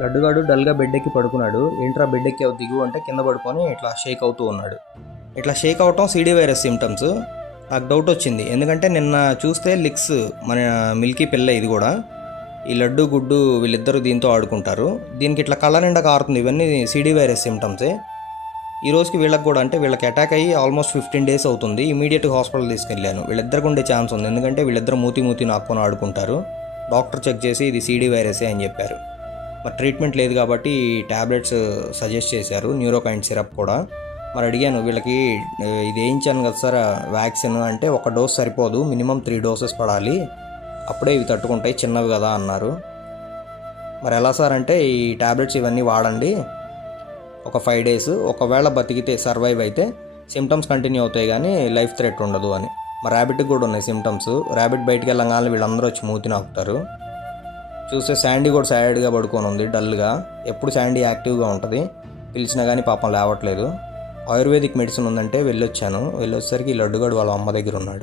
లడ్డుగాడు డల్గా బెడ్ ఎక్కి పడుకున్నాడు. ఏంట్రా బెడ్ ఎక్కి దిగు అంటే కింద పడుకొని ఇట్లా షేక్ అవుతూ ఉన్నాడు. ఇట్లా షేక్ అవటం సీడీ వైరస్ సిమ్టమ్స్ నాకు డౌట్ వచ్చింది. ఎందుకంటే నిన్న చూస్తే లిక్స్ మన మిల్కీ పిల్ల ఇది కూడా. ఈ లడ్డు గుడ్డు వీళ్ళిద్దరూ దీంతో ఆడుకుంటారు. దీనికి ఇట్లా కళ్ళ నిండా కారుతుంది. ఇవన్నీ సిడి వైరస్ సిమ్టమ్సే ఈ రోజుకి వీళ్ళకి కూడా అంటే వీళ్ళకి అటాక్ అయ్యి ఆల్మోస్ట్ ఫిఫ్టీన్ డేస్ అవుతుంది. ఇమీడియట్గా హాస్పిటల్ తీసుకెళ్ళాను. వీళ్ళిద్దరికి ఉండే ఛాన్స్ ఉంది. ఎందుకంటే వీళ్ళిద్దరు మూతి మూతి నాక్కొని ఆడుకుంటారు. డాక్టర్ చెక్ చేసి ఇది సీడీ వైరసే అని చెప్పారు. మరి ట్రీట్మెంట్ లేదు కాబట్టి ట్యాబ్లెట్స్ సజెస్ట్ చేశారు. న్యూరోకైండ్ సిరప్ కూడా. మరి అడిగాను వీళ్ళకి ఇది వేయించాను కదా సార్ వ్యాక్సిన్ అంటే ఒక డోస్ సరిపోదు మినిమం త్రీ డోసెస్ పడాలి అప్పుడే ఇవి తట్టుకుంటాయి చిన్నవి కదా అన్నారు. మరి ఎలా సార్ అంటే ఈ ట్యాబ్లెట్స్ ఇవన్నీ వాడండి ఒక ఫైవ్ డేస్ ఒకవేళ బతికితే సర్వైవ్ అయితే సిమ్టమ్స్ కంటిన్యూ అవుతాయి కానీ లైఫ్ థ్రెట్ ఉండదు అని. మా ర్యాబిట్కి కూడా ఉన్నాయి సిమ్టమ్స్ ర్యాబిట్ బయటికి వెళ్ళగానే వీళ్ళందరూ వచ్చి మూతి నాకుతారు. చూస్తే శాండీ కూడా సాడ్గా పడుకొని ఉంది డల్గా. ఎప్పుడు శాండీ యాక్టివ్గా ఉంటుంది. పిలిచినా కానీ పాపం లేవట్లేదు. ఆయుర్వేదిక్ మెడిసిన్ ఉందంటే వెళ్ళొచ్చాను. వెళ్ళొచ్చేసరికి లడ్డుగాడు వాళ్ళ అమ్మ దగ్గర ఉన్నాడు.